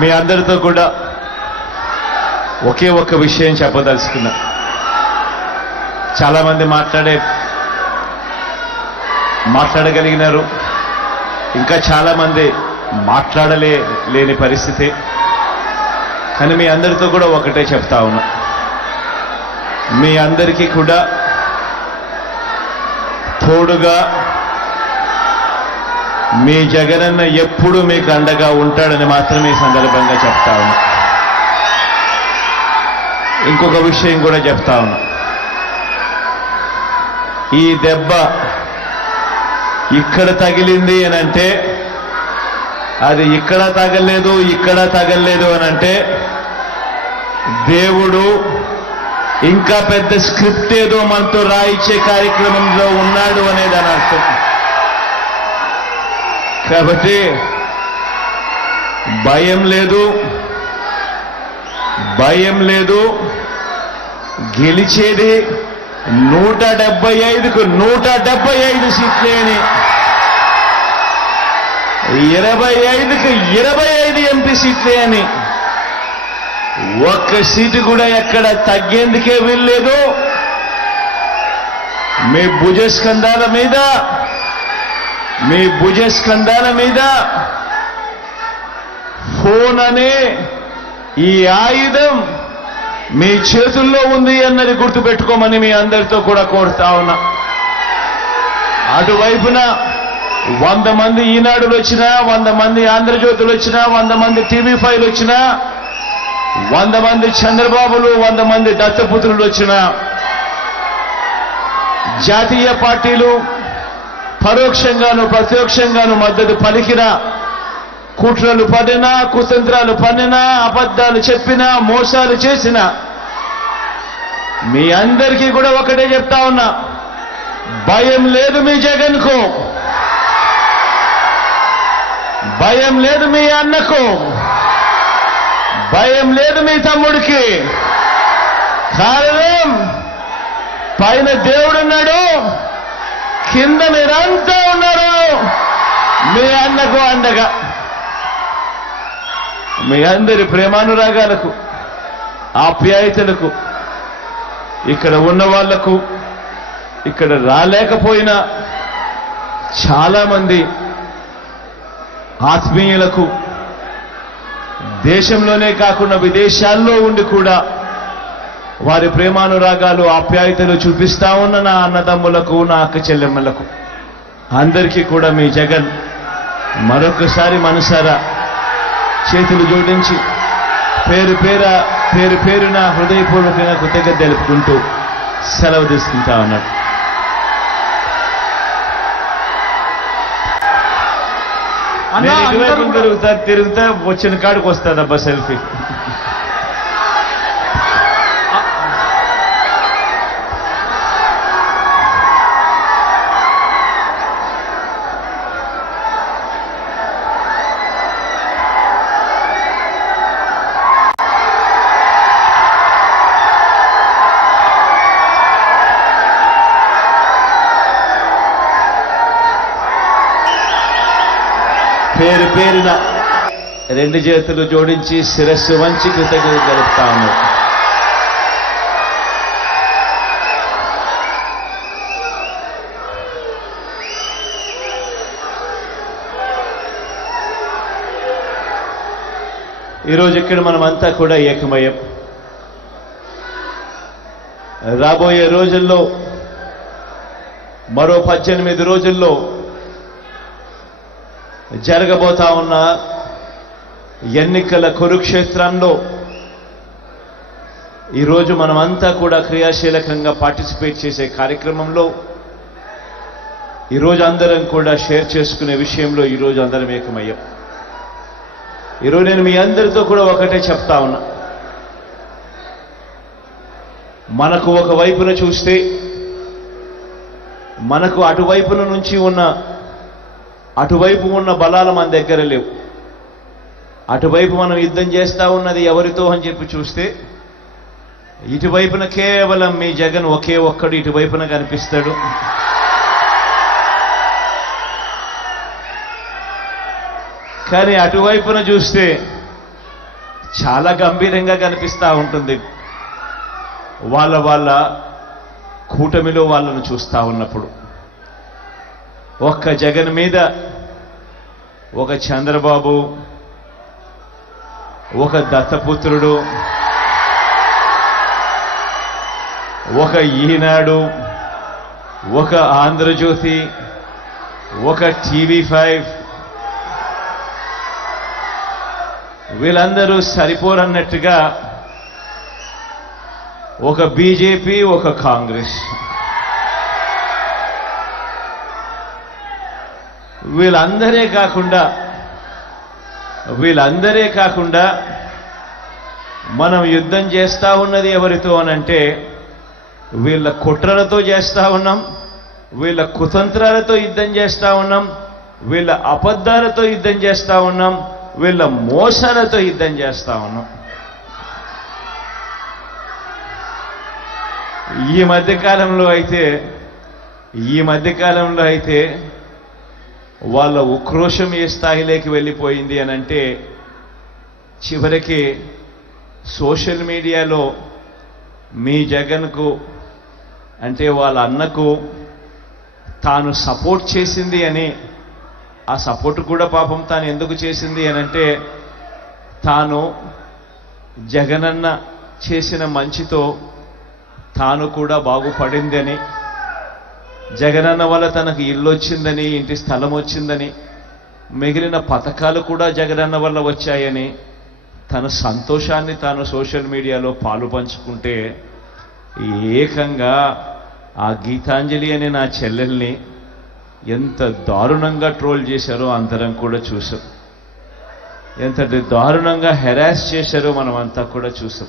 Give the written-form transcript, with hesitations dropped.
మీ అందరితో కూడా ఒకే ఒక్క విషయం చెప్పదలుచుకున్నా. చాలామంది మాట్లాడగలిగినారు, ఇంకా చాలామంది మాట్లాడలేని పరిస్థితి. కానీ మీ అందరితో కూడా ఒకటే చెప్తా ఉన్నా, మీ అందరికీ కూడా తోడుగా మీ జగనన్న ఎప్పుడూ మీకు అండగా ఉంటాడని మాత్రమే ఈ సందర్భంగా చెప్తా ఉన్నా. ఇంకొక విషయం కూడా చెప్తా ఉన్నా, ఈ దెబ్బ ఇక్కడ తగిలింది అనంటే అది ఇక్కడ తగలలేదు అనంటే దేవుడు ఇంకా పెద్ద స్క్రిప్ట్ ఏదో మనతో రాయించే కార్యక్రమంలో ఉన్నాడు అనేది అని అర్థం. కాబట్టి భయం లేదు, గెలిచేది 175కు 175 సీట్లే అని, 25కు 25 ఎంపీ సీట్లే అని, ఒక్క సీటు కూడా ఎక్కడ తగ్గేందుకే వీల్లేదు. మీ భుజస్కంధాల మీద ఫోన్ అనే ఈ ఆయుధం మీ చేతుల్లో ఉంది అన్నది గుర్తుపెట్టుకోమని మీ అందరితో కూడా కోరుతా ఉన్నా. అటువైపున 100 మంది ఈనాడులు వచ్చినా, 100 మంది ఆంధ్రజ్యోతులు వచ్చినా, 100 మంది TV5 వచ్చినా, 100 మంది చంద్రబాబులు, 100 మంది దత్తపుత్రులు వచ్చినా, జాతీయ పార్టీలు పరోక్షంగాను ప్రత్యక్షంగాను మద్దతు పలికిన, కుట్రలు పడినా, కుతంత్రాలు పన్నినా, అబద్ధాలు చెప్పినా, మోసాలు చేసినా, మీ అందరికీ కూడా ఒకటే చెప్తా ఉన్నా, భయం లేదు మీ జగన్కు, భయం లేదు మీ అన్నకు, భయం లేదు మీ తమ్ముడికి. కారణం పైన దేవుడున్నాడు, కింద మీరంతా ఉన్నారు మీ అన్నకు అండగా. మీ అందరి ప్రేమానురాగాలకు, ఆప్యాయతలకు, ఇక్కడ ఉన్న వాళ్లకు, ఇక్కడ రాలేకపోయినా చాలామంది ఆత్మీయులకు, దేశంలోనే కాకుండా విదేశాల్లో ఉండి కూడా వారి ప్రేమానురాగాలు, ఆప్యాయతలు చూపిస్తా ఉన్న నా అన్నదమ్ములకు, నా అక్క చెల్లెమ్మలకు అందరికీ కూడా మీ జగన్ మరొకసారి మనసారా చేతులు జోడించి పేరున హృదయపూర్వకంగా కృతజ్ఞత తెలుపుకుంటూ సెలవు తీసుకుంటా ఉన్నాడు. తిరుగుతా వచ్చిన కాడికి వస్తాదబ్బా సెల్ఫీ. పేరున 2 చేతులు జోడించి శిరస్సు వంచి కృతజ్ఞత తెలుపుతా ఉన్నారు. ఈరోజు ఇక్కడ మనమంతా కూడా ఏకమయ్యాం. రాబోయే రోజుల్లో, మరో 18 రోజుల్లో జరగబోతా ఉన్న ఎన్నికల కురుక్షేత్రంలో ఈరోజు మనమంతా కూడా క్రియాశీలకంగా పార్టిసిపేట్ చేసే కార్యక్రమంలో ఈరోజు అందరం కూడా షేర్ చేసుకునే విషయంలో ఈరోజు అందరం ఏకమయ్యాం. ఈరోజు నేను మీ అందరితో కూడా ఒకటే చెప్తా ఉన్నా, మనకు ఒక వైపున చూస్తే మనకు అటువైపు ఉన్న బలాలు మన దగ్గర లేవు. అటువైపు మనం యుద్ధం చేస్తా ఉన్నది ఎవరితో అని చెప్పి చూస్తే ఇటువైపున కేవలం మీ జగన్ ఒకే ఒక్కడు ఇటువైపున కనిపిస్తాడు. కానీ అటువైపున చూస్తే చాలా గంభీరంగా కనిపిస్తూ ఉంటుంది. వాళ్ళ కూటమిలో వాళ్ళను చూస్తూ ఉన్నప్పుడు ఒక్క జగన్ మీద ఒక చంద్రబాబు, ఒక దత్తపుత్రుడు, ఒక ఈనాడు, ఒక ఆంధ్రజ్యోతి, ఒక TV5 వీళ్ళందరూ సరిపోరన్నట్టుగా ఒక బీజేపీ, ఒక కాంగ్రెస్, వీళ్ళందరే కాకుండా మనం యుద్ధం చేస్తా ఉన్నది ఎవరితో అనంటే వీళ్ళ కుట్రలతో చేస్తా ఉన్నాం, వీళ్ళ కుతంత్రాలతో యుద్ధం చేస్తా ఉన్నాం, వీళ్ళ అబద్ధాలతో యుద్ధం చేస్తా ఉన్నాం, వీళ్ళ మోసాలతో యుద్ధం చేస్తా ఉన్నాం. ఈ మధ్యకాలంలో అయితే వాళ్ళ ఉక్రోషం ఏ స్థాయిలోకి వెళ్ళిపోయింది అనంటే చివరికి సోషల్ మీడియాలో మీ జగన్కు అంటే వాళ్ళ అన్నకు తాను సపోర్ట్ చేసింది అని, ఆ సపోర్ట్ కూడా పాపం తాను ఎందుకు చేసింది అనంటే తాను జగనన్న చేసిన మంచితో తాను కూడా బాగుపడిందని, జగనన్న వల్ల తనకు ఇల్లు వచ్చిందని, ఇంటి స్థలం వచ్చిందని, మిగిలిన పథకాలు కూడా జగనన్న వల్ల వచ్చాయని తన సంతోషాన్ని తాను సోషల్ మీడియాలో పాలు పంచుకుంటే ఏకంగా ఆ గీతాంజలి అనే నా చెల్లెల్ని ఎంత దారుణంగా ట్రోల్ చేశారో అందరం కూడా చూసాం. ఎంత దారుణంగా హెరాస్ చేశారో మనం అంతా కూడా చూసాం.